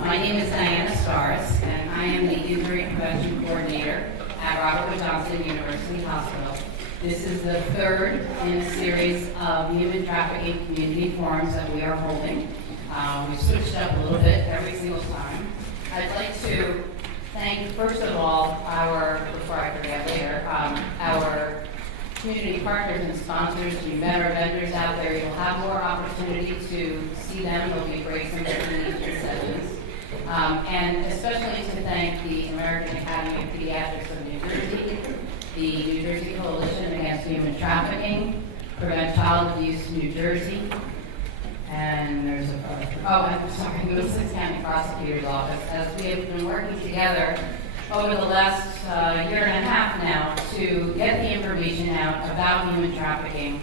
My name is Diana Stars, and I am the Injury Prevention Coordinator at Robert Wood Johnson University Hospital. This is the third in a series of human trafficking community forums that we are holding. We've switched up a little bit every single time. I'd like to thank, first of all, before I forget later, our community partners and sponsors. You met our vendors out there. You'll have more opportunity to see them. There'll be breaks in between each sessions. And especially to thank the American Academy of Pediatrics of New Jersey, the New Jersey Coalition Against Human Trafficking, Prevent Child Abuse New Jersey, and there's the Middlesex County Prosecutor's Office, as we have been working together over the last year and a half now to get the information out about human trafficking,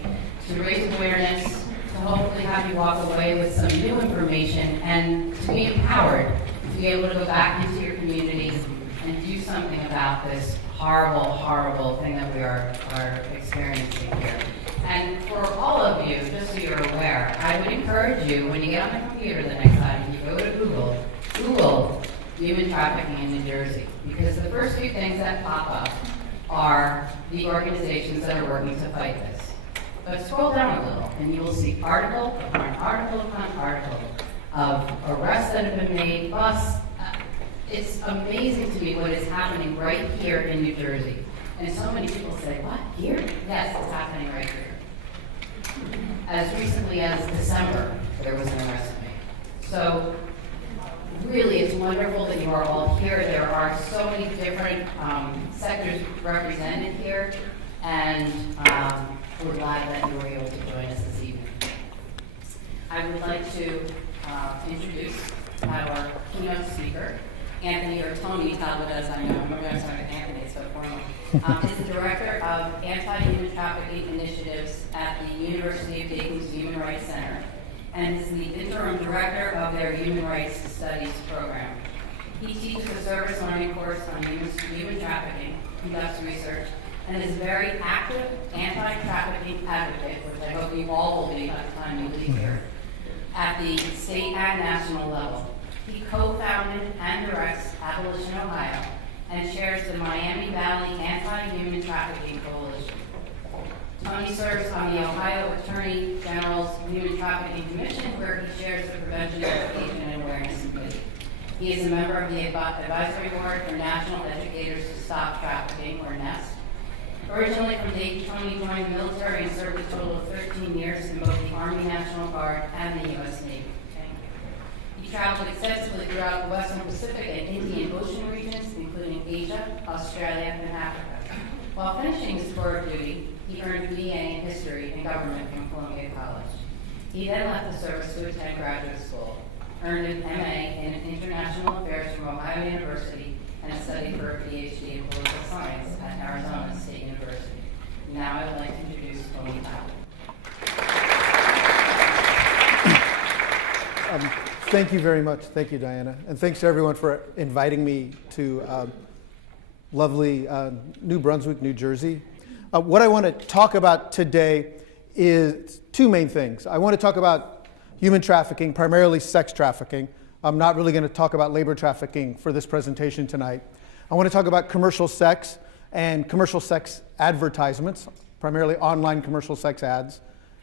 to raise awareness, to hopefully have you walk away with some new information and to be empowered to be able to go back into your community and do something about this horrible, horrible thing that we are experiencing here. And for all of you, just so you're aware, I would encourage you, when you get on the computer the next time, you go to Google human trafficking in New Jersey, because the first few things that pop up are the organizations that are working to fight this. But scroll down a little, and you will see article upon article upon article of arrests that have been made, plus it's amazing to me what is happening right here in New Jersey. And so many people say, what, here? Yes, it's happening right here. As recently as December, there was an arrest made. So really, it's wonderful that you are all here. There are so many different sectors represented here, and we're glad that you were able to join us this evening. I would like to introduce our keynote speaker, Anthony, or Tony Talbot, as I know. I'm going to start with Anthony, so formally. Is the Director of Anti-Human Trafficking Initiatives at the University of Dayton's Human Rights Center, and is the interim director of their Human Rights Studies program. He teaches a service learning course on human trafficking, conducts research, and is a very active anti-trafficking advocate, which I hope you all will be by the time you leave here, at the state and national level. He co-founded and directs Abolition Ohio and chairs the Miami Valley Anti-Human Trafficking Coalition. Tony serves on the Ohio Attorney General's Human Trafficking Commission, where he chairs the Prevention, Education, and Awareness Committee. He is a member of the Advisory Board for National Educators to Stop Trafficking, or NEST. Originally from Dayton, Tony joined the military and served a total of 13 years in both the Army National Guard and the U.S. Navy. He traveled extensively throughout the Western Pacific and Indian Ocean regions, including Asia, Australia, and Africa. While finishing his tour of duty, he earned a BA in History and Government from Columbia College. He then left the service to attend graduate school, earned an MA in International Affairs from Ohio University, and studied for a PhD in Political Science at Arizona State University. Now I would like to introduce Tony Talbot. Thank you very much. Thank you, Diana. And thanks to everyone for inviting me to lovely New Brunswick, New Jersey. What I want to talk about today is two main things. I want to talk about human trafficking, primarily sex trafficking. I'm not really going to talk about labor trafficking for this presentation tonight. I want to talk about commercial sex and commercial sex advertisements, primarily online commercial sex ads.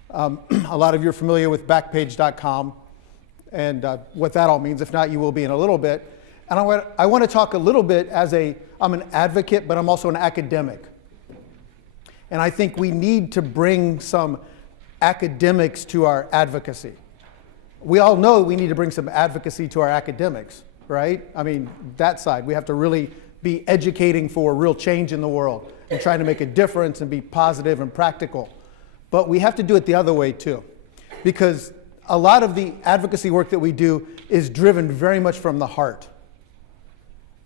A lot of you are familiar with Backpage.com and what that all means. If not, you will be in a little bit. And I want to talk a little bit I'm an advocate, but I'm also an academic. And I think we need to bring some academics to our advocacy. We all know we need to bring some advocacy to our academics, right? I mean, that side. We have to really be educating for real change in the world and trying to make a difference and be positive and practical. But we have to do it the other way too, because a lot of the advocacy work that we do is driven very much from the heart.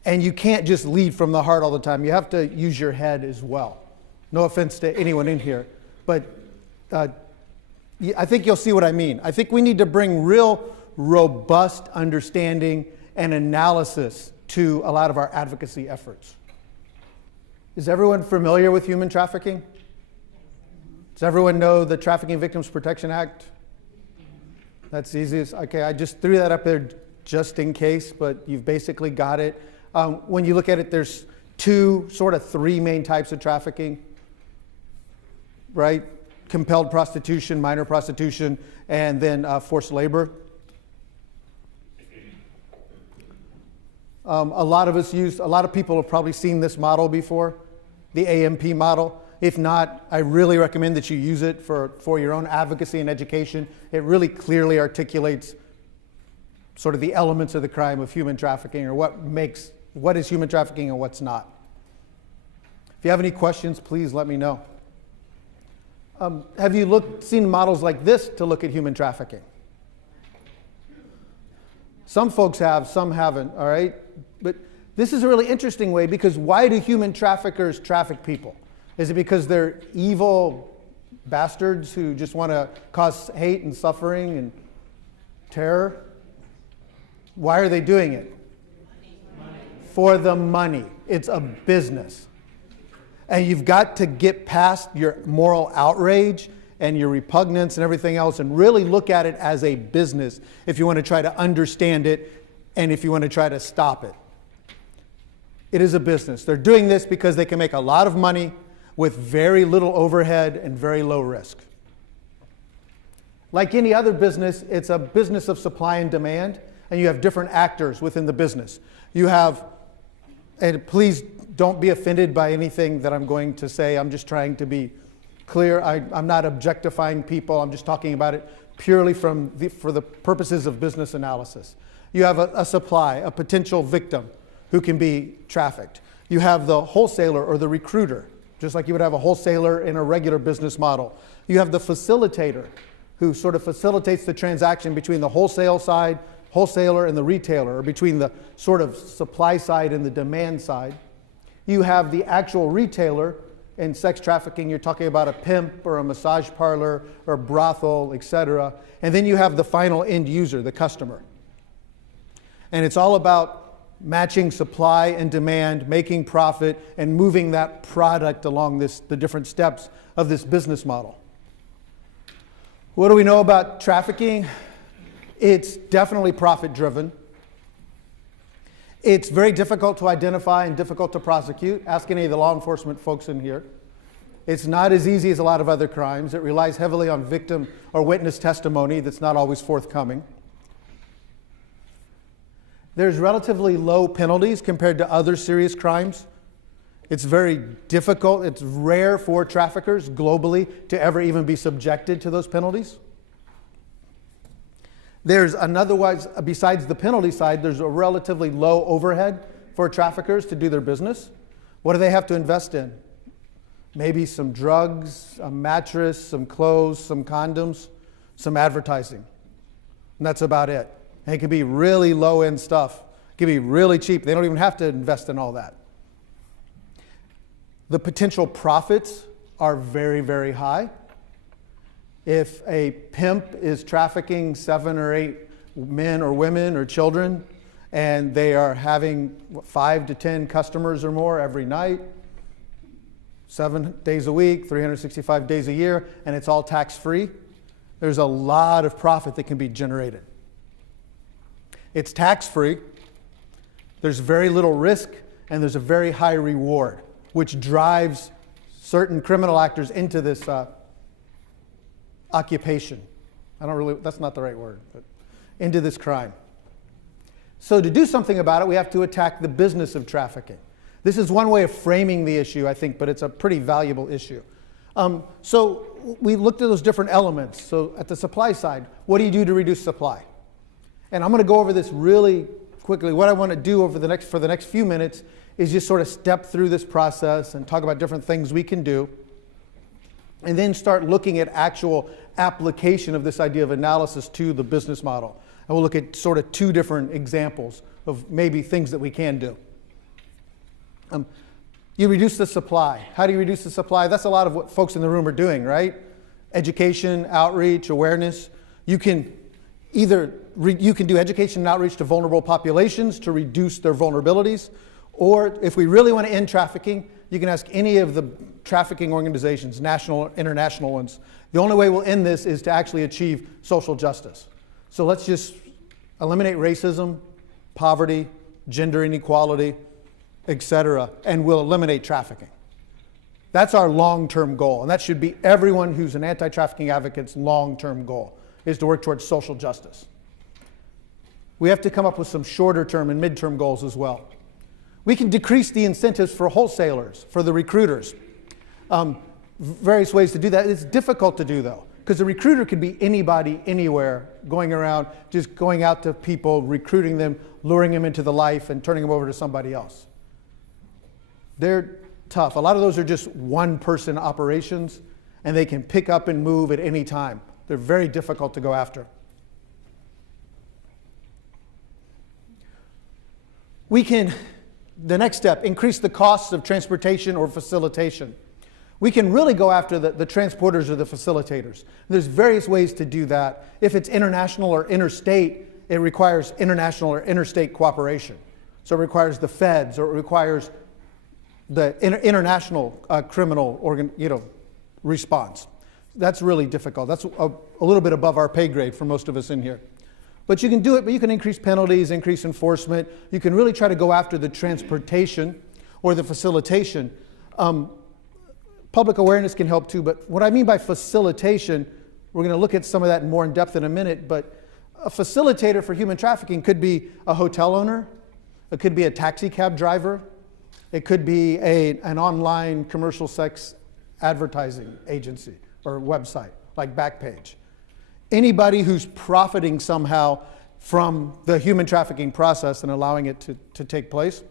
And you can't just lead from the heart all the time. You have to use your head as well. No offense to anyone in here, but I think you'll see what I mean. I think we need to bring real robust understanding and analysis to a lot of our advocacy efforts. Is everyone familiar with human trafficking? Does everyone know the Trafficking Victims Protection Act? That's the easiest. Okay, I just threw that up there just in case, but you've basically got it. When you look at it, there's three main types of trafficking, right? Compelled prostitution, minor prostitution, and then forced labor. A lot of people have probably seen this model before, the AMP model. If not, I really recommend that you use it for your own advocacy and education. It really clearly articulates sort of the elements of the crime of human trafficking, or what is human trafficking and what's not. If you have any questions, please let me know. Have you seen models like this to look at human trafficking? Some folks have, some haven't, all right? But this is a really interesting way, because why do human traffickers traffic people? Is it because they're evil bastards who just want to cause hate and suffering and terror? Why are they doing it? Money. For the money. It's a business. And you've got to get past your moral outrage and your repugnance and everything else and really look at it as a business if you want to try to understand it and if you want to try to stop it. It is a business. They're doing this because they can make a lot of money with very little overhead and very low risk. Like any other business, it's a business of supply and demand, and you have different actors within the business. You have, and please don't be offended by anything that I'm going to say. I'm just trying to be clear. I'm not objectifying people. I'm just talking about it purely for the purposes of business analysis. You have a supply, a potential victim who can be trafficked. You have the wholesaler or the recruiter, just like you would have a wholesaler in a regular business model. You have the facilitator, who sort of facilitates the transaction between the wholesaler and the retailer, or between the sort of supply side and the demand side. You have the actual retailer. In sex trafficking, you're talking about a pimp or a massage parlor or a brothel, etc. And then you have the final end user, the customer. And it's all about matching supply and demand, making profit, and moving that product along the different steps of this business model. What do we know about trafficking? It's definitely profit-driven. It's very difficult to identify and difficult to prosecute. Ask any of the law enforcement folks in here. It's not as easy as a lot of other crimes. It relies heavily on victim or witness testimony that's not always forthcoming. There's relatively low penalties compared to other serious crimes. It's very difficult. It's rare for traffickers globally to ever even be subjected to those penalties. Besides the penalty side, there's a relatively low overhead for traffickers to do their business. What do they have to invest in? Maybe some drugs, a mattress, some clothes, some condoms, some advertising. And that's about it. And it can be really low-end stuff. It can be really cheap. They don't even have to invest in all that. The potential profits are very, very high. If a pimp is trafficking 7 or 8 men or women or children, and they are having 5 to 10 customers or more every night, 7 days a week, 365 days a year, and it's all tax-free, there's a lot of profit that can be generated. It's tax-free, there's very little risk, and there's a very high reward, which drives certain criminal actors into this occupation. That's not the right word, but into this crime. So to do something about it, we have to attack the business of trafficking. This is one way of framing the issue, I think, but it's a pretty valuable issue. So we looked at those different elements. So at the supply side, what do you do to reduce supply? And I'm going to go over this really quickly. What I want to do for the next few minutes is just sort of step through this process and talk about different things we can do, and then start looking at actual application of this idea of analysis to the business model. And we'll look at sort of 2 different examples of maybe things that we can do. You reduce the supply. How do you reduce the supply? That's a lot of what folks in the room are doing, right? Education, outreach, awareness. You can do education and outreach to vulnerable populations to reduce their vulnerabilities. Or if we really want to end trafficking, you can ask any of the trafficking organizations, national, international ones. The only way we'll end this is to actually achieve social justice. So let's just eliminate racism, poverty, gender inequality, etc., and we'll eliminate trafficking. That's our long-term goal, and that should be everyone who's an anti-trafficking advocate's long-term goal, is to work towards social justice. We have to come up with some shorter-term and mid-term goals as well. We can decrease the incentives for wholesalers, for the recruiters. Various ways to do that. It's difficult to do, though, because the recruiter could be anybody, anywhere, going around, just going out to people, recruiting them, luring them into the life, and turning them over to somebody else. They're tough. A lot of those are just one-person operations, and they can pick up and move at any time. They're very difficult to go after. We can, the next step, increase the costs of transportation or facilitation. We can really go after the transporters or the facilitators. There's various ways to do that. If it's international or interstate, it requires international or interstate cooperation. So it requires the feds, or it requires the international criminal response. That's really difficult. That's a little bit above our pay grade for most of us in here. But you can do it, but you can increase penalties, increase enforcement. You can really try to go after the transportation or the facilitation. Public awareness can help too, but what I mean by facilitation, we're going to look at some of that more in depth in a minute, but a facilitator for human trafficking could be a hotel owner, it could be a taxi cab driver, it could be an online commercial sex advertising agency or website like Backpage. Anybody who's profiting somehow from the human trafficking process and allowing it to take place.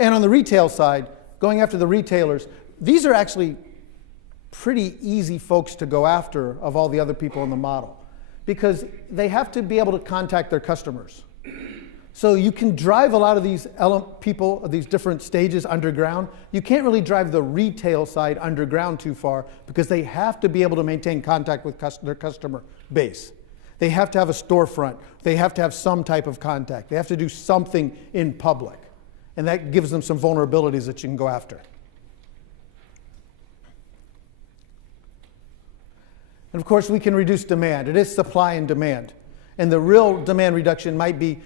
And on the retail side, going after the retailers, these are actually pretty easy folks to go after of all the other people in the model, because they have to be able to contact their customers. So you can drive a lot of these people, these different stages underground. You can't really drive the retail side underground too far, because they have to be able to maintain contact with their customer base. They have to have a storefront. They have to have some type of contact. They have to do something in public. And that gives them some vulnerabilities that you can go after. And of course, we can reduce demand. It is supply and demand. And the real demand reduction might be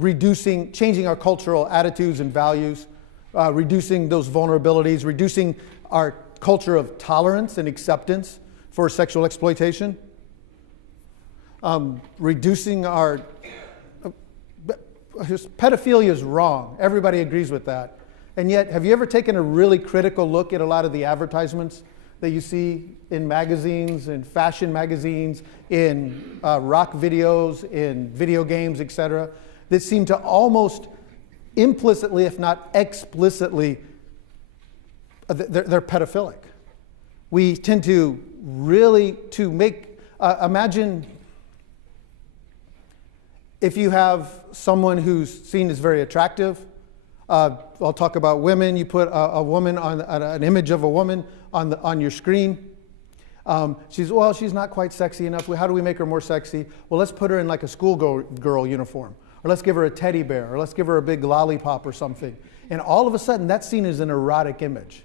changing our cultural attitudes and values, reducing those vulnerabilities, reducing our culture of tolerance and acceptance for sexual exploitation, reducing our pedophilia is wrong. Everybody agrees with that. And yet, have you ever taken a really critical look at a lot of the advertisements that you see in magazines, in fashion magazines, in rock videos, in video games, etc., that seem to almost implicitly, if not explicitly, they're pedophilic. We tend to really imagine if you have someone who's seen as very attractive. I'll talk about women. You put a woman on an image of a woman on your screen. She's not quite sexy enough. How do we make her more sexy? Well, let's put her in like a schoolgirl uniform, or let's give her a teddy bear, or let's give her a big lollipop or something. And all of a sudden, that's seen as an erotic image.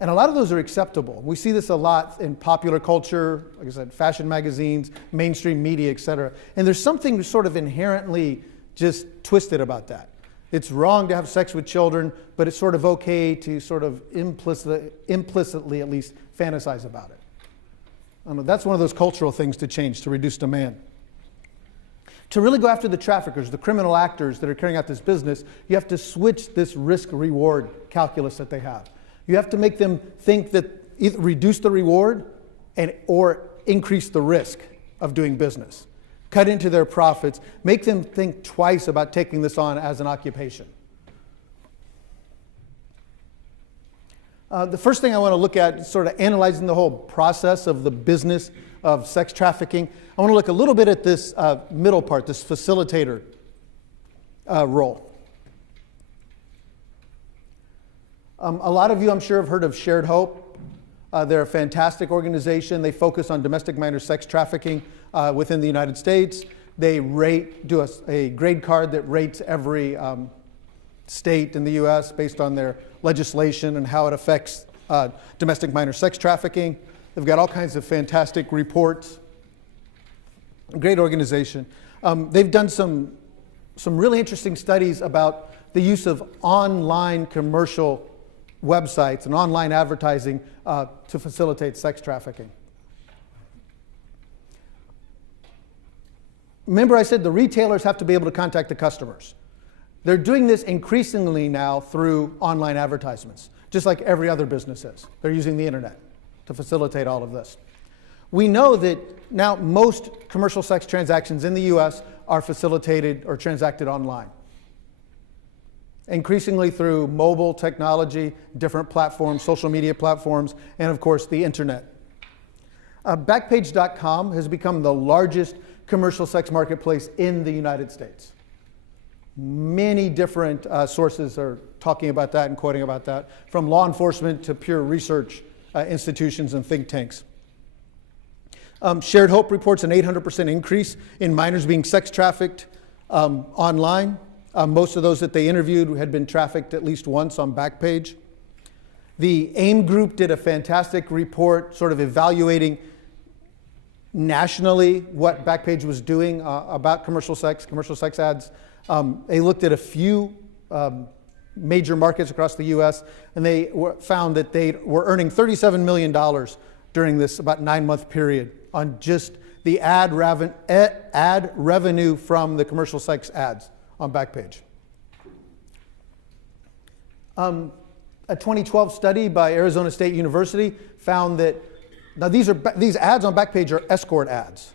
And a lot of those are acceptable. We see this a lot in popular culture, like I said, fashion magazines, mainstream media, etc. And there's something sort of inherently just twisted about that. It's wrong to have sex with children, but it's sort of okay to sort of implicitly at least fantasize about it. I don't know, that's one of those cultural things to change, to reduce demand. To really go after the traffickers, the criminal actors that are carrying out this business, you have to switch this risk-reward calculus that they have. You have to make them think that either reduce the reward or increase the risk of doing business. Cut into their profits. Make them think twice about taking this on as an occupation. The first thing I want to look at is sort of analyzing the whole process of the business of sex trafficking. I want to look a little bit at this middle part, this facilitator role. A lot of you, I'm sure, have heard of Shared Hope. They're a fantastic organization. They focus on domestic minor sex trafficking within the United States. They do a grade card that rates every state in the U.S. based on their legislation and how it affects domestic minor sex trafficking. They've got all kinds of fantastic reports. Great organization. They've done some really interesting studies about the use of online commercial websites and online advertising to facilitate sex trafficking. Remember I said the retailers have to be able to contact the customers. They're doing this increasingly now through online advertisements, just like every other business is. They're using the internet to facilitate all of this. We know that now most commercial sex transactions in the US are facilitated or transacted online. Increasingly through mobile technology, different platforms, social media platforms, and of course the internet. Backpage.com has become the largest commercial sex marketplace in the United States. Many different sources are talking about that and quoting about that, from law enforcement to pure research institutions and think tanks. Shared Hope reports an 800% increase in minors being sex trafficked online. Most of those that they interviewed had been trafficked at least once on Backpage. The AIM group did a fantastic report sort of evaluating nationally what Backpage was doing about commercial sex ads. They looked at a few major markets across the US, and they found that they were earning $37 million during this about 9-month period on just the ad revenue from the commercial sex ads on Backpage. A 2012 study by Arizona State University found that, now these ads on Backpage are escort ads.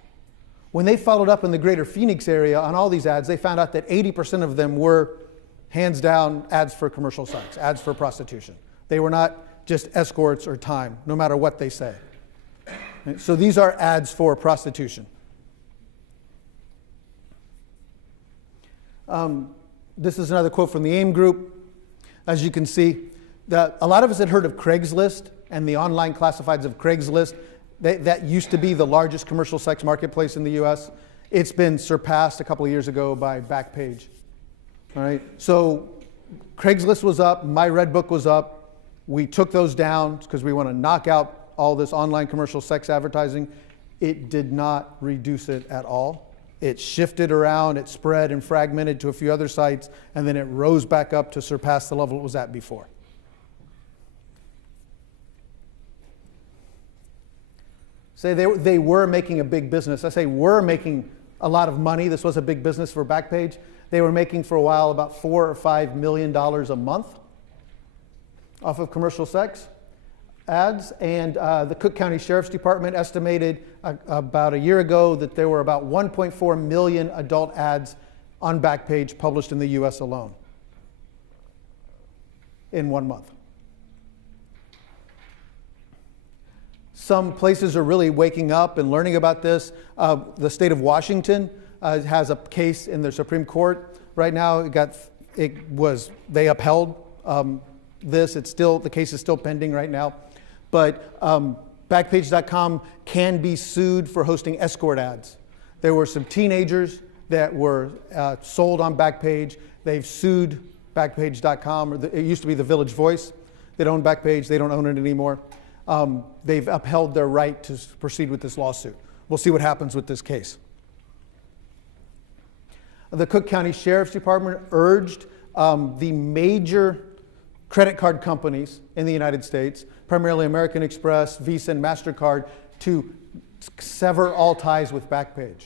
When they followed up in the greater Phoenix area on all these ads, they found out that 80% of them were hands down ads for commercial sex, ads for prostitution. They were not just escorts or time, no matter what they say. So these are ads for prostitution. This is another quote from the AIM group. As you can see, a lot of us had heard of Craigslist and the online classifieds of Craigslist. That used to be the largest commercial sex marketplace in the US. It's been surpassed a couple of years ago by Backpage. All right, so Craigslist was up, My Red Book was up. We took those down because we want to knock out all this online commercial sex advertising. It did not reduce it at all. It shifted around, it spread and fragmented to a few other sites, and then it rose back up to surpass the level it was at before. Say they were making a big business. I say were making a lot of money. This was a big business for Backpage. They were making for a while about $4 or $5 million a month off of commercial sex ads. And the Cook County Sheriff's Department estimated about a year ago that there were about 1.4 million adult ads on Backpage published in the US alone in 1 month. Some places are really waking up and learning about this. The state of Washington has a case in the Supreme Court right now. They upheld this. The case is still pending right now. But Backpage.com can be sued for hosting escort ads. There were some teenagers that were sold on Backpage. They've sued Backpage.com. It used to be the Village Voice that owned Backpage. They don't own it anymore. They've upheld their right to proceed with this lawsuit. We'll see what happens with this case. The Cook County Sheriff's Department urged the major credit card companies in the United States, primarily American Express, Visa, and MasterCard, to sever all ties with Backpage.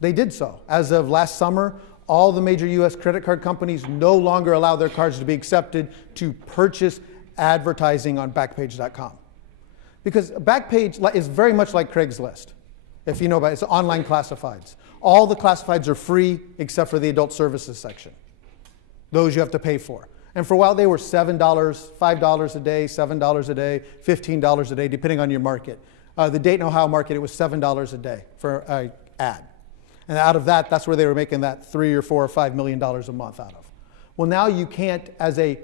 They did so. As of last summer, all the major US credit card companies no longer allow their cards to be accepted to purchase advertising on Backpage.com. Because Backpage is very much like Craigslist. If you know about it, it's online classifieds. All the classifieds are free except for the adult services section. Those you have to pay for. And for a while they were $7, $5 a day, $7 a day, $15 a day, depending on your market. The Dayton, Ohio market, it was $7 a day for an ad. And out of that, that's where they were making that $3 or $4 or $5 million a month out of. Well, now you can't, as a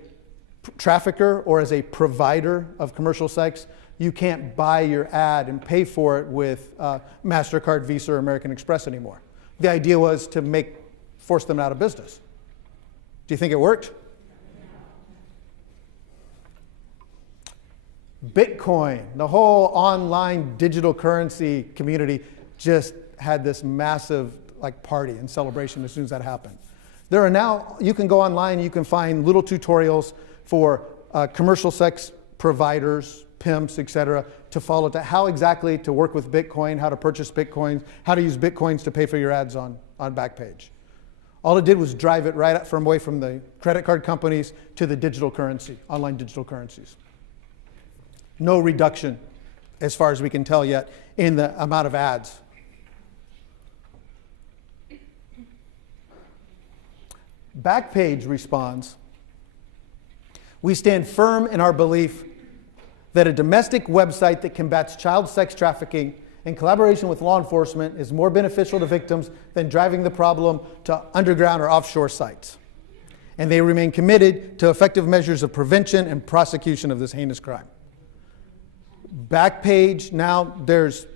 trafficker or as a provider of commercial sex, you can't buy your ad and pay for it with MasterCard, Visa, or American Express anymore. The idea was to force them out of business. Do you think it worked? Bitcoin, the whole online digital currency community, just had this massive party and celebration as soon as that happened. There are now, you can go online, you can find little tutorials for commercial sex providers, pimps, etc., to follow to how exactly to work with Bitcoin, how to purchase Bitcoins, how to use Bitcoins to pay for your ads on Backpage. All it did was drive it right from away from the credit card companies to the digital currency, online digital currencies. No reduction, as far as we can tell yet, in the amount of ads. Backpage responds, "We stand firm in our belief that a domestic website that combats child sex trafficking in collaboration with law enforcement is more beneficial to victims than driving the problem to underground or offshore sites. And they remain committed to effective measures of prevention and prosecution of this heinous crime." Backpage, now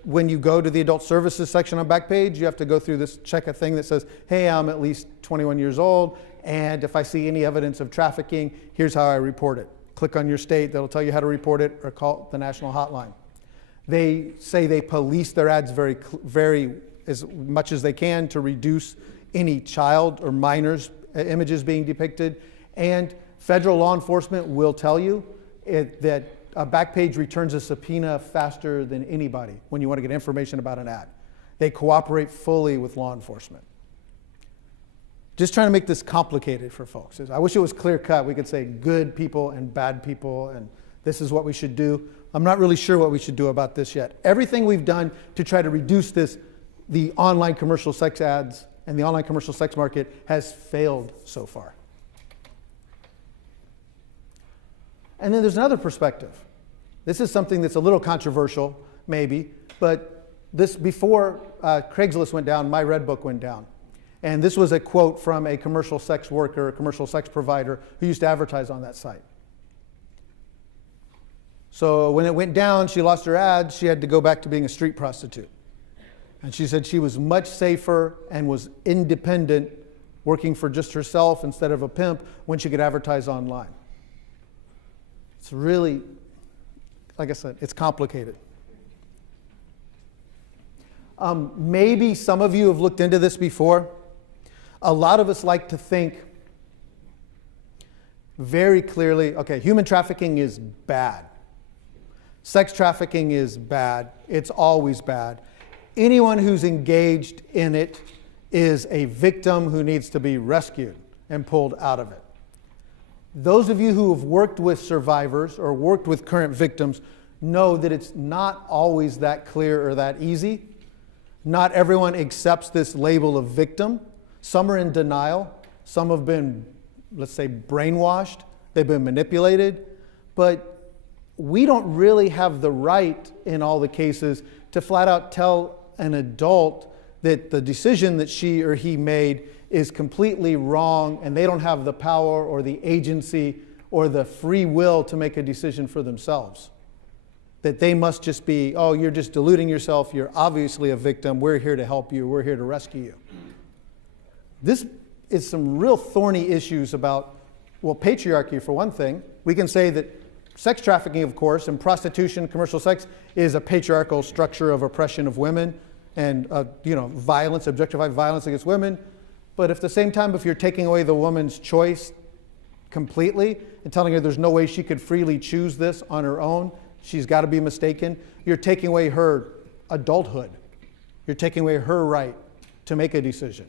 when you go to the adult services section on Backpage, you have to go through this, check a thing that says, hey, I'm at least 21 years old, and if I see any evidence of trafficking, here's how I report it. Click on your state, that'll tell you how to report it, or call the national hotline. They say they police their ads very as much as they can to reduce any child or minors images being depicted, and federal law enforcement will tell you that Backpage returns a subpoena faster than anybody when you want to get information about an ad. They cooperate fully with law enforcement. Just trying to make this complicated for folks. I wish it was clear cut. We could say good people and bad people, and this is what we should do. I'm not really sure what we should do about this yet. Everything we've done to try to reduce the online commercial sex ads and the online commercial sex market has failed so far. And then there's another perspective. This is something that's a little controversial, maybe, but before Craigslist went down, my Red Book went down. And this was a quote from a commercial sex worker, a commercial sex provider who used to advertise on that site. So when it went down, she lost her ads, she had to go back to being a street prostitute. And she said she was much safer and was independent, working for just herself instead of a pimp, when she could advertise online. It's really, like I said, it's complicated. Maybe some of you have looked into this before. A lot of us like to think very clearly, okay, human trafficking is bad. Sex trafficking is bad. It's always bad. Anyone who's engaged in it is a victim who needs to be rescued and pulled out of it. Those of you who have worked with survivors or worked with current victims know that it's not always that clear or that easy. Not everyone accepts this label of victim. Some are in denial. Some have been, let's say, brainwashed. They've been manipulated. But we don't really have the right in all the cases to flat out tell an adult that the decision that she or he made is completely wrong and they don't have the power or the agency or the free will to make a decision for themselves. That they must just be, oh, you're just deluding yourself, you're obviously a victim, we're here to help you, we're here to rescue you. This is some real thorny issues about, well, patriarchy for one thing. We can say that sex trafficking, of course, and prostitution, commercial sex, is a patriarchal structure of oppression of women and violence, objectified violence against women. But at the same time, if you're taking away the woman's choice completely and telling her there's no way she could freely choose this on her own, she's got to be mistaken, you're taking away her adulthood. You're taking away her right to make a decision.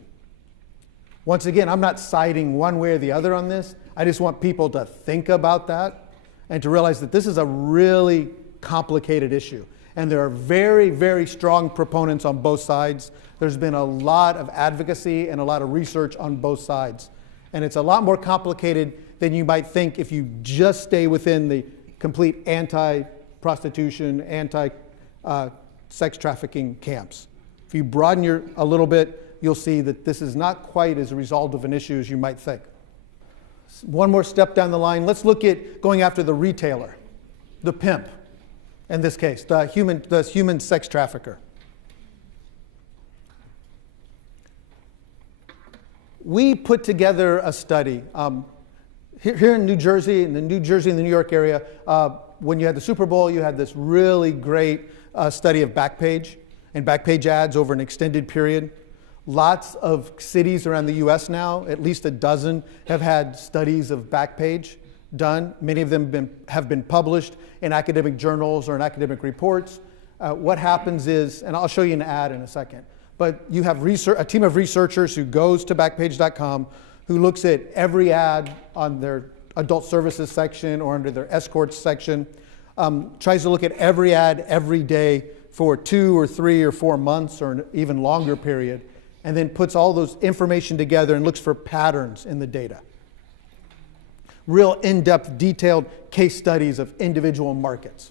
Once again, I'm not siding one way or the other on this. I just want people to think about that and to realize that this is a really complicated issue. And there are very, very strong proponents on both sides. There's been a lot of advocacy and a lot of research on both sides. And it's a lot more complicated than you might think if you just stay within the complete anti-prostitution, anti-sex trafficking camps. If you broaden a little bit, you'll see that this is not quite as resolved of an issue as you might think. One more step down the line, let's look at going after the retailer, the pimp, in this case, the human sex trafficker. We put together a study here in New Jersey, in the New York area. When you had the Super Bowl, you had this really great study of Backpage. and Backpage Ads over an extended period. Lots of cities around the US now, at least a dozen, have had studies of Backpage done. Many of them have been published in academic journals or in academic reports. What happens is, and I'll show you an ad in a second, but you have a team of researchers who goes to Backpage.com, who looks at every ad on their adult services section or under their escorts section, tries to look at every ad every day for 2 or 3 or 4 months or an even longer period, and then puts all those information together and looks for patterns in the data. Real in-depth, detailed case studies of individual markets.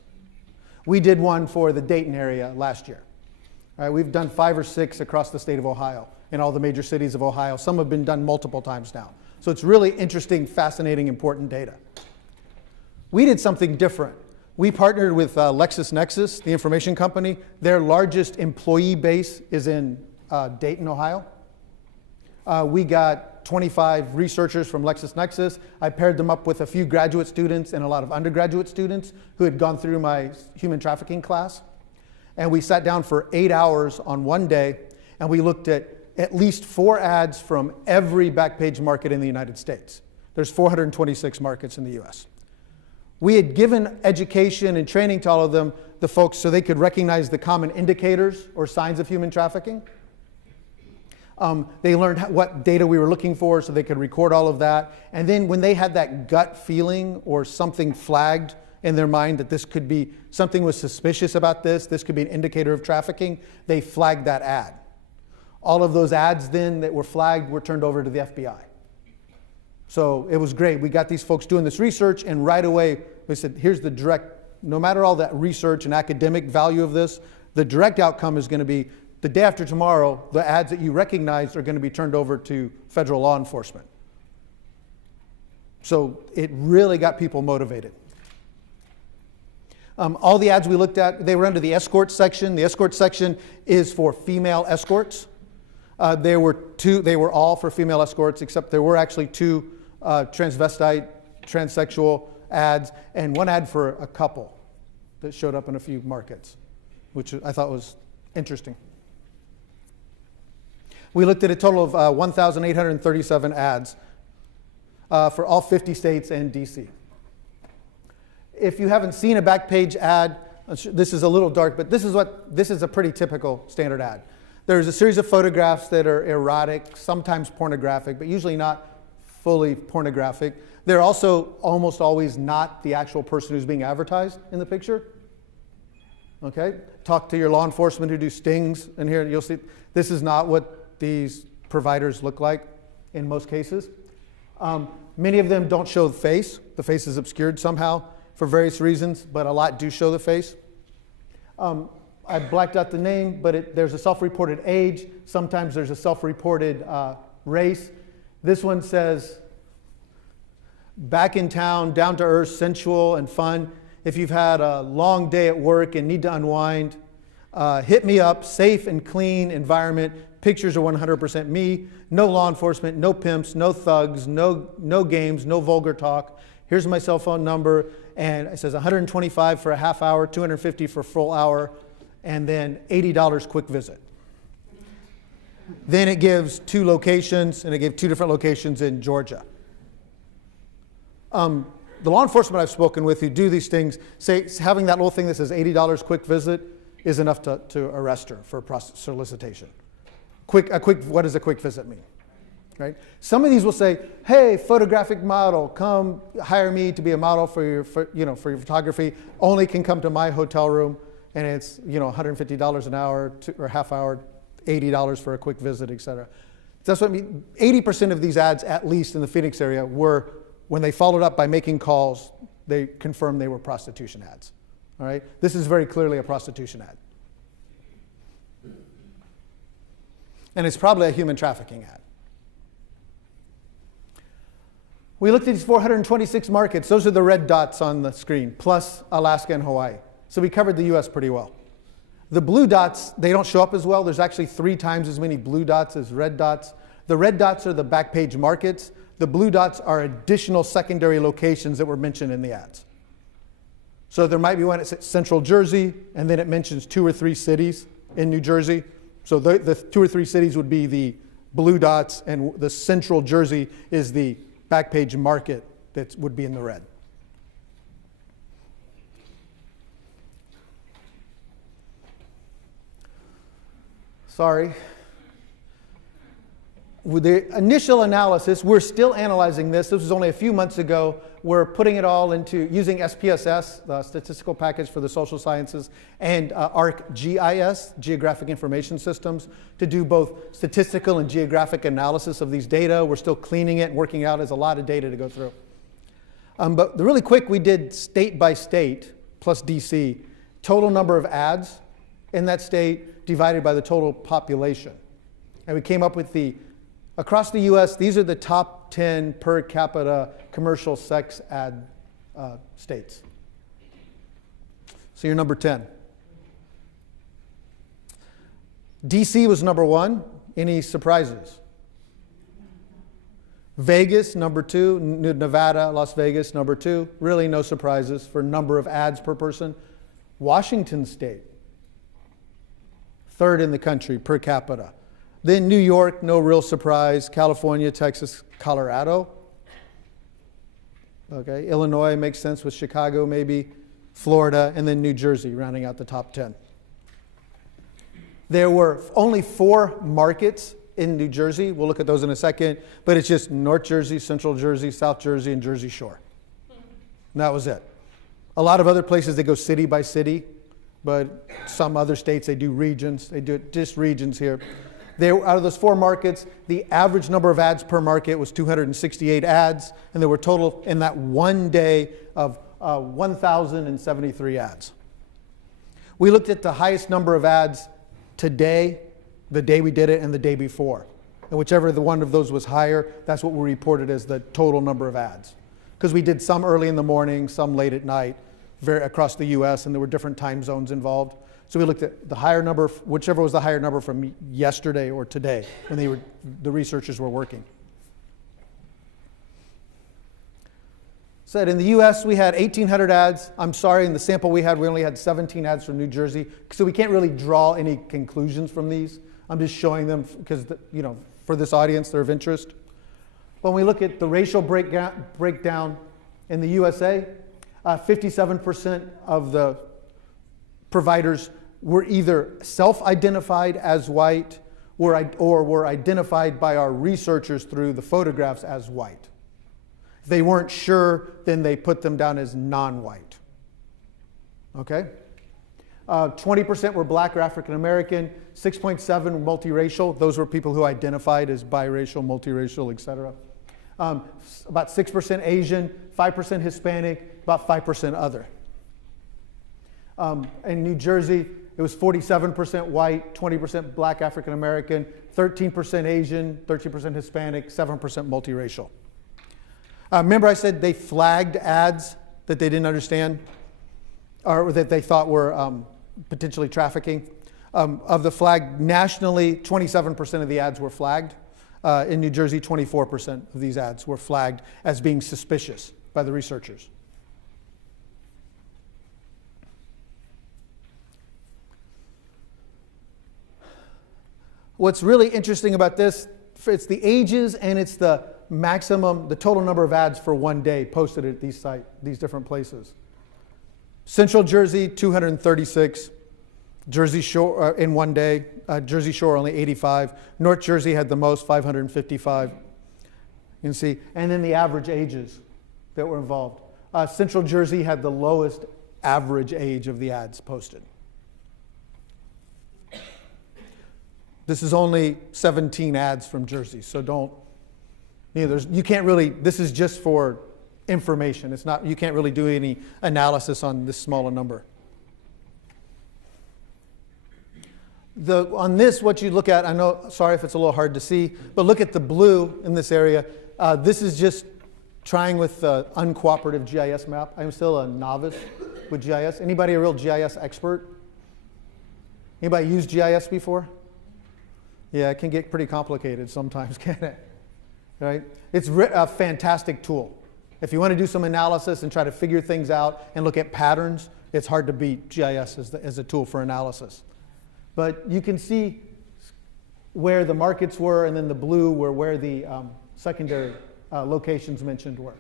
We did one for the Dayton area last year. All right, we've done 5 or 6 across the state of Ohio, in all the major cities of Ohio. Some have been done multiple times now. So it's really interesting, fascinating, important data. We did something different. We partnered with LexisNexis, the information company. Their largest employee base is in Dayton, Ohio. We got 25 researchers from LexisNexis. I paired them up with a few graduate students and a lot of undergraduate students who had gone through my human trafficking class. And we sat down for 8 hours on one day, and we looked at least 4 ads from every Backpage market in the United States. There's 426 markets in the US. We had given education and training to all of them, the folks, so they could recognize the common indicators or signs of human trafficking. They learned what data we were looking for so they could record all of that. And then when they had that gut feeling or something flagged in their mind that this could be, something was suspicious about this could be an indicator of trafficking, they flagged that ad. All of those ads then that were flagged were turned over to the FBI. So it was great. We got these folks doing this research, and right away we said, here's the direct, no matter all that research and academic value of this, the direct outcome is going to be the day after tomorrow, the ads that you recognize are going to be turned over to federal law enforcement. So it really got people motivated. All the ads we looked at, they were under the escort section. The escort section is for female escorts. They were all for female escorts, except there were actually 2 transvestite, transsexual ads, and 1 ad for a couple that showed up in a few markets, which I thought was interesting. We looked at a total of 1,837 ads for all 50 states and DC. If you haven't seen a Backpage ad, this is a little dark, but this is a pretty typical standard ad. There's a series of photographs that are erotic, sometimes pornographic, but usually not fully pornographic. They're also almost always not the actual person who's being advertised in the picture. Okay? Talk to your law enforcement who do stings, and here you'll see this is not what these providers look like in most cases. Many of them don't show the face. The face is obscured somehow for various reasons, but a lot do show the face. I blacked out the name, but there's a self-reported age. Sometimes there's a self-reported race. This one says, back in town, down to earth, sensual and fun. If you've had a long day at work and need to unwind, hit me up, safe and clean environment. Pictures are 100% me. No law enforcement, no pimps, no thugs, no games, no vulgar talk. Here's my cell phone number, and it says $125 for a half hour, $250 for a full hour, and then $80 quick visit. Then it gives 2 locations, and it gave 2 different locations in Georgia. The law enforcement I've spoken with who do these things say having that little thing that says $80 quick visit is enough to arrest her for solicitation. What does a quick visit mean? Right? Some of these will say, hey, photographic model, come hire me to be a model for your photography, only can come to my hotel room, and it's $150 an hour or half hour, $80 for a quick visit, et cetera. That's what I mean. 80% of these ads, at least in the Phoenix area, were, when they followed up by making calls, they confirmed they were prostitution ads. All right? This is very clearly a prostitution ad. And it's probably a human trafficking ad. We looked at these 426 markets. Those are the red dots on the screen, plus Alaska and Hawaii. So we covered the US pretty well. The blue dots, they don't show up as well. There's actually 3 times as many blue dots as red dots. The red dots are the Backpage markets. The blue dots are additional secondary locations that were mentioned in the ads. So there might be one that says Central Jersey, and then it mentions 2 or 3 cities in New Jersey. So the 2 or 3 cities would be the blue dots, and the central Jersey is the Backpage market that would be in the red. Sorry. With the initial analysis, we're still analyzing this. This was only a few months ago. We're putting it all into using SPSS, the statistical package for the social sciences, and ArcGIS, Geographic Information Systems, to do both statistical and geographic analysis of these data. We're still cleaning it and working out. There's a lot of data to go through. But really quick, we did state by state plus DC, total number of ads in that state divided by the total population. And we came up with across the US, these are the top 10 per capita commercial sex ad states. So you're number 10. DC was number 1. Any surprises? Vegas, number 2. Nevada, Las Vegas, number 2. Really no surprises for number of ads per person. Washington State, 3rd in the country per capita. Then New York, no real surprise. California, Texas, Colorado. Okay, Illinois makes sense with Chicago maybe. Florida, and then New Jersey rounding out the top 10. There were only 4 markets in New Jersey. We'll look at those in a second. But it's just North Jersey, Central Jersey, South Jersey, and Jersey Shore. And that was it. A lot of other places they go city by city. But some other states they do regions. They do just regions here. Out of those 4 markets, the average number of ads per market was 268 ads, and there were total in that one day of 1,073 ads. We looked at the highest number of ads today, the day we did it, and the day before. And whichever the one of those was higher, that's what we reported as the total number of ads. Because we did some early in the morning, some late at night, across the US, and there were different time zones involved. So we looked at the higher number, whichever was the higher number from yesterday or today when the researchers were working. Said in the US we had 1,800 ads. I'm sorry, in the sample we only had 17 ads from New Jersey. So we can't really draw any conclusions from these. I'm just showing them because, for this audience, they're of interest. When we look at the racial breakdown in the USA, 57% of the providers were either self-identified as white or were identified by our researchers through the photographs as white. If they weren't sure, then they put them down as non-white. Okay? 20% were black or African American, 6.7% multiracial. Those were people who identified as biracial, multiracial, etc. About 6% Asian, 5% Hispanic, about 5% other. In New Jersey, it was 47% white, 20% black African American, 13% Asian, 13% Hispanic, 7% multiracial. Remember I said they flagged ads that they didn't understand or that they thought were potentially trafficking. Of the flag nationally, 27% of the ads were flagged. In New Jersey, 24% of these ads were flagged as being suspicious by the researchers. What's really interesting about this, it's the ages and it's the total number of ads for one day posted at these different places. Central Jersey, 236. Jersey Shore in one day. Jersey Shore only 85. North Jersey had the most, 555. You can see, and then the average ages that were involved. Central Jersey had the lowest average age of the ads posted. This is only 17 ads from Jersey, so you can't really, this is just for information. It's not, you can't really do any analysis on this smaller number. On this, what you look at, sorry if it's a little hard to see, but look at the blue in this area. This is just trying with the uncooperative GIS map. I'm still a novice with GIS. Anybody a real GIS expert? Anybody used GIS before? Yeah, it can get pretty complicated sometimes, can't it? Right? It's a fantastic tool. If you want to do some analysis and try to figure things out and look at patterns, it's hard to beat GIS as a tool for analysis. But you can see where the markets were, and then the blue were where the secondary locations mentioned were.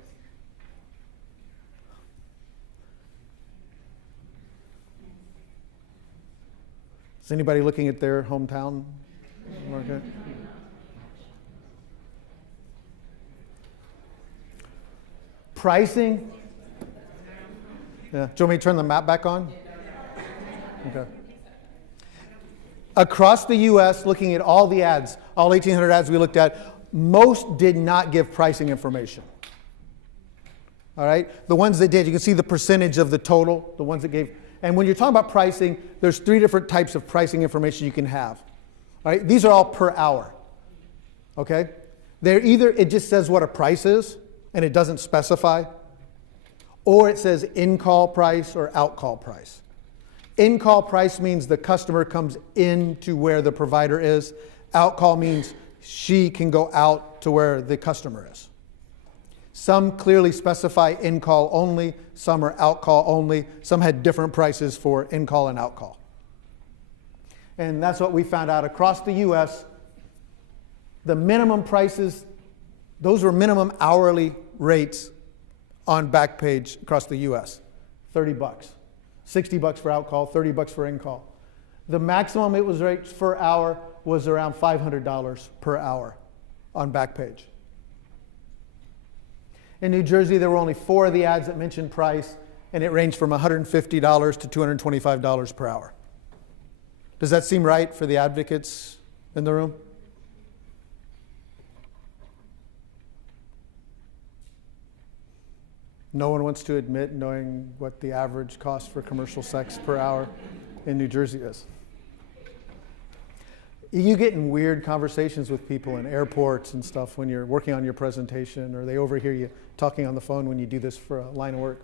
Is anybody looking at their hometown market? Pricing. Yeah. Do you want me to turn the map back on? Okay. Across the U.S., looking at all the ads, all 1,800 ads we looked at, most did not give pricing information. All right? The ones that did, you can see the percentage of the total, the ones that gave. And when you're talking about pricing, there's 3 different types of pricing information you can have. All right? These are all per hour. Okay? They're either, it just says what a price is, and it doesn't specify, or it says in-call price or out-call price. In-call price means the customer comes in to where the provider is. Out-call means she can go out to where the customer is. Some clearly specify in-call only, some are out-call only, some had different prices for in-call and out-call. And that's what we found out across the US. The minimum prices, those were minimum hourly rates on Backpage across the US. $30. $60 for out-call, $30 for in-call. The maximum it was rates per hour was around $500 per hour on Backpage. In New Jersey, there were only 4 of the ads that mentioned price, and it ranged from $150 to $225 per hour. Does that seem right for the advocates in the room? No one wants to admit knowing what the average cost for commercial sex per hour in New Jersey is. You get in weird conversations with people in airports and stuff when you're working on your presentation, or they overhear you talking on the phone when you do this for a line of work.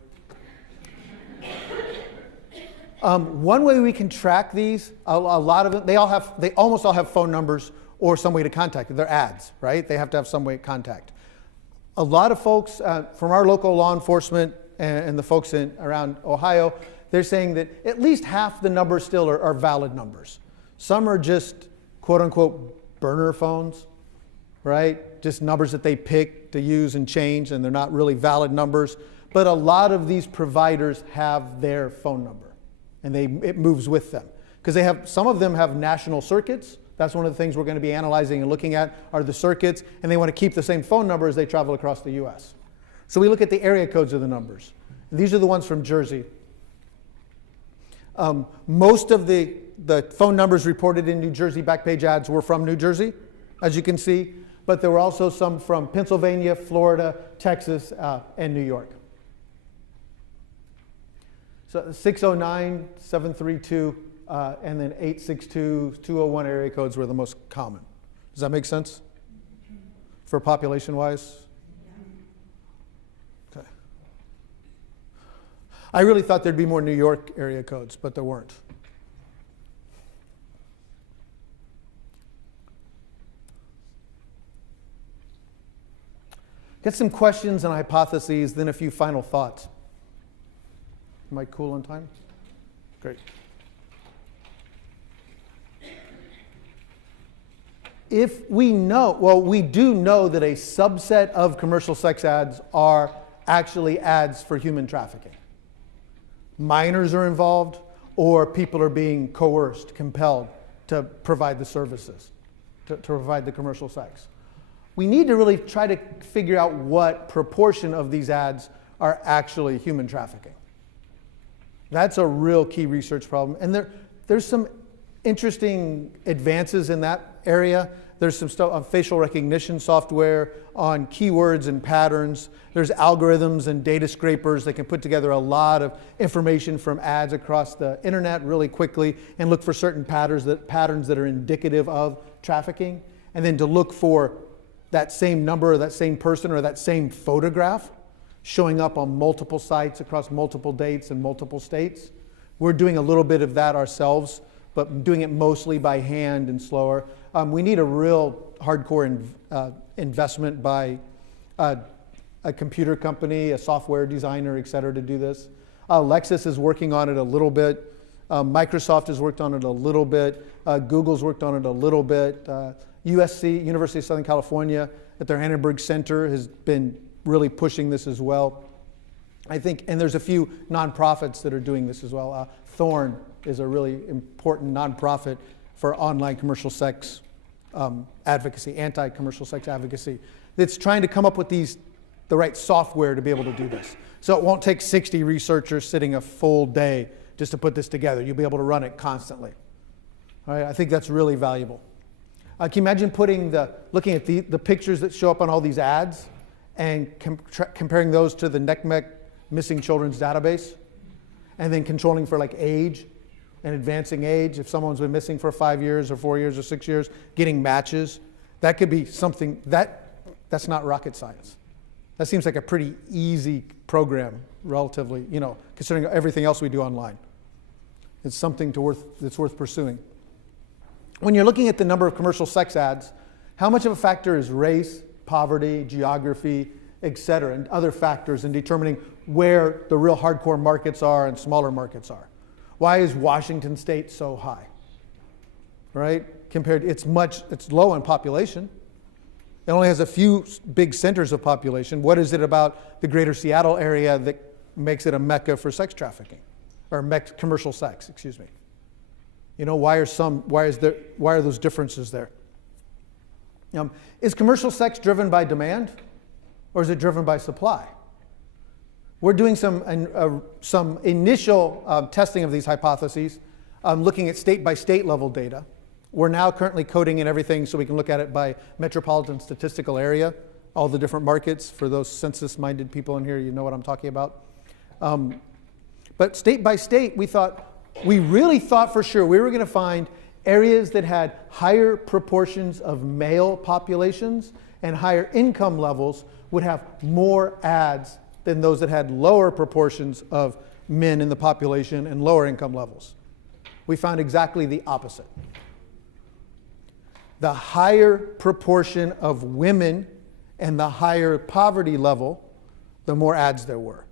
One way we can track these, a lot of them, they almost all have phone numbers or some way to contact them. They're ads, right? They have to have some way to contact. A lot of folks from our local law enforcement and the folks around Ohio, they're saying that at least half the numbers still are valid numbers. Some are just quote unquote burner phones, right? Just numbers that they pick to use and change, and they're not really valid numbers. But a lot of these providers have their phone number, and it moves with them. Because some of them have national circuits. That's one of the things we're going to be analyzing and looking at are the circuits, and they want to keep the same phone number as they travel across the US. So we look at the area codes of the numbers. These are the ones from Jersey. Most of the phone numbers reported in New Jersey Backpage ads were from New Jersey, as you can see, but there were also some from Pennsylvania, Florida, Texas, and New York. So 609, 732, and then 862, 201 area codes were the most common. Does that make sense? For population-wise? Okay. I really thought there'd be more New York area codes, but there weren't. Get some questions and hypotheses, then a few final thoughts. Am I cool on time? Great. If we know, well, we do know that a subset of commercial sex ads are actually ads for human trafficking. Minors are involved, or people are being coerced, compelled to provide the services, to provide the commercial sex. We need to really try to figure out what proportion of these ads are actually human trafficking. That's a real key research problem. And there's some interesting advances in that area. There's some stuff on facial recognition software, on keywords and patterns. There's algorithms and data scrapers that can put together a lot of information from ads across the internet really quickly and look for certain patterns that are indicative of trafficking, and then to look for that same number or that same person or that same photograph showing up on multiple sites across multiple dates and multiple states. We're doing a little bit of that ourselves, but doing it mostly by hand and slower. We need a real hardcore investment by a computer company, a software designer, et cetera, to do this. Lexis is working on it a little bit. Microsoft has worked on it a little bit. Google's worked on it a little bit. USC, University of Southern California, at their Annenberg Center has been really pushing this as well. I think, and there's a few nonprofits that are doing this as well. Thorn is a really important nonprofit for online commercial sex advocacy, anti-commercial sex advocacy, that's trying to come up with the right software to be able to do this. So it won't take 60 researchers sitting a full day just to put this together. You'll be able to run it constantly. All right, I think that's really valuable. Can you imagine looking at the pictures that show up on all these ads and comparing those to the NCMEC missing children's database, and then controlling for like age and advancing age? If someone's been missing for 5 years or 4 years or 6 years, getting matches, that could be something that's not rocket science. That seems like a pretty easy program, relatively, considering everything else we do online. It's something that's worth pursuing. When you're looking at the number of commercial sex ads, how much of a factor is race, poverty, geography, et cetera, and other factors in determining where the real hardcore markets are and smaller markets are? Why is Washington State so high? Right? It's low in population. It only has a few big centers of population. What is it about the greater Seattle area that makes it a mecca for sex trafficking, or commercial sex, excuse me? Why are those differences there? Is commercial sex driven by demand, or is it driven by supply? We're doing some initial testing of these hypotheses, looking at state-by-state level data. We're now currently coding in everything so we can look at it by metropolitan statistical area, all the different markets. For those census-minded people in here, you know what I'm talking about. But state by state, we really thought for sure we were going to find areas that had higher proportions of male populations and higher income levels would have more ads than those that had lower proportions of men in the population and lower income levels. We found exactly the opposite. The higher proportion of women and the higher poverty level, the more ads there were,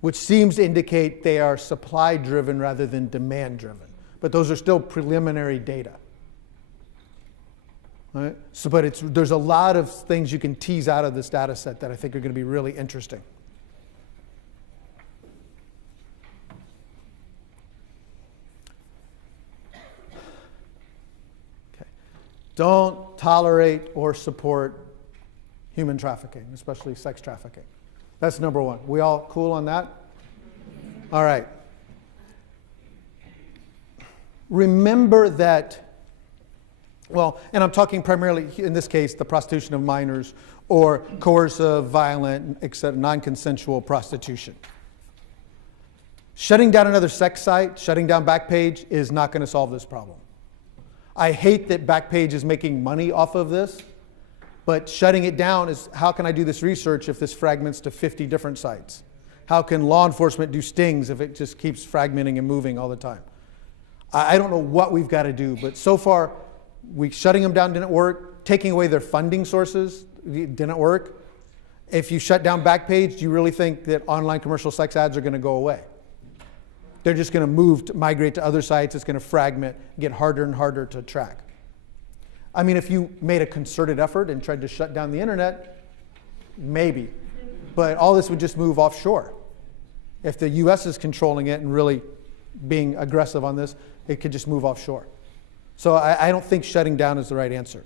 which seems to indicate they are supply-driven rather than demand-driven. But those are still preliminary data. Right? But there's a lot of things you can tease out of this data set that I think are going to be really interesting. Don't tolerate or support human trafficking, especially sex trafficking. That's number one. We all cool on that? All right. Remember that, and I'm talking primarily, in this case, the prostitution of minors or coercive, violent, etc., non-consensual prostitution. Shutting down another sex site, shutting down Backpage is not going to solve this problem. I hate that Backpage is making money off of this, but shutting it down is, how can I do this research if this fragments to 50 different sites? How can law enforcement do stings if it just keeps fragmenting and moving all the time? I don't know what we've got to do, but so far, shutting them down didn't work. Taking away their funding sources didn't work. If you shut down Backpage, do you really think that online commercial sex ads are going to go away? They're just going to migrate to other sites. It's going to fragment, get harder and harder to track. I mean, if you made a concerted effort and tried to shut down the internet, maybe. But all this would just move offshore. If the US is controlling it and really being aggressive on this, it could just move offshore. So I don't think shutting down is the right answer.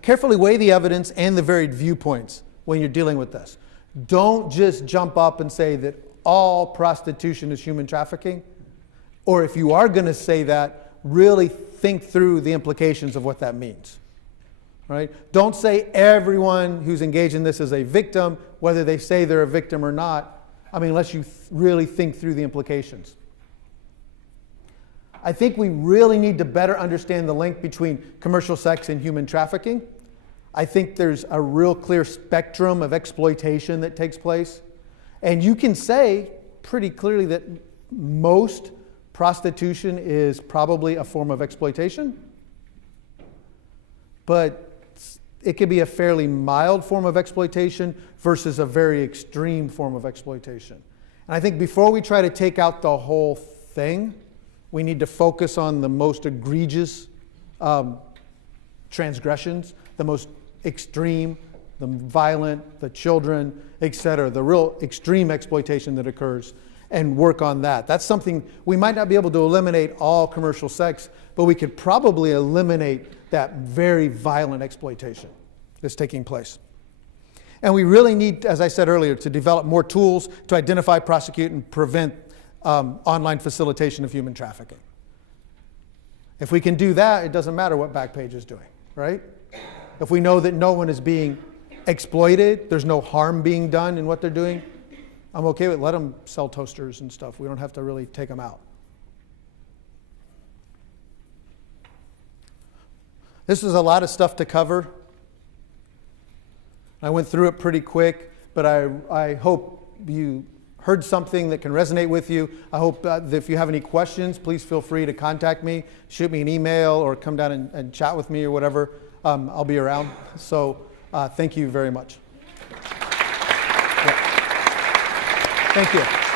Carefully weigh the evidence and the varied viewpoints when you're dealing with this. Don't just jump up and say that all prostitution is human trafficking. Or if you are going to say that, really think through the implications of what that means. Right? Don't say everyone who's engaged in this is a victim, whether they say they're a victim or not. I mean, unless you really think through the implications. I think we really need to better understand the link between commercial sex and human trafficking. I think there's a real clear spectrum of exploitation that takes place. And you can say pretty clearly that most prostitution is probably a form of exploitation. But it could be a fairly mild form of exploitation versus a very extreme form of exploitation. And I think before we try to take out the whole thing. We need to focus on the most egregious transgressions, the most extreme, the violent, the children, etc., the real extreme exploitation that occurs, and work on that. That's something we might not be able to eliminate all commercial sex, but we could probably eliminate that very violent exploitation that's taking place. And we really need, as I said earlier, to develop more tools to identify, prosecute, and prevent online facilitation of human trafficking. If we can do that, it doesn't matter what Backpage is doing, right? If we know that no one is being exploited, there's no harm being done in what they're doing, I'm okay with let them sell toasters and stuff. We don't have to really take them out. This is a lot of stuff to cover. I went through it pretty quick, but I hope you heard something that can resonate with you. I hope that if you have any questions, please feel free to contact me, shoot me an email, or come down and chat with me or whatever. I'll be around. So thank you very much. Yeah. Thank you.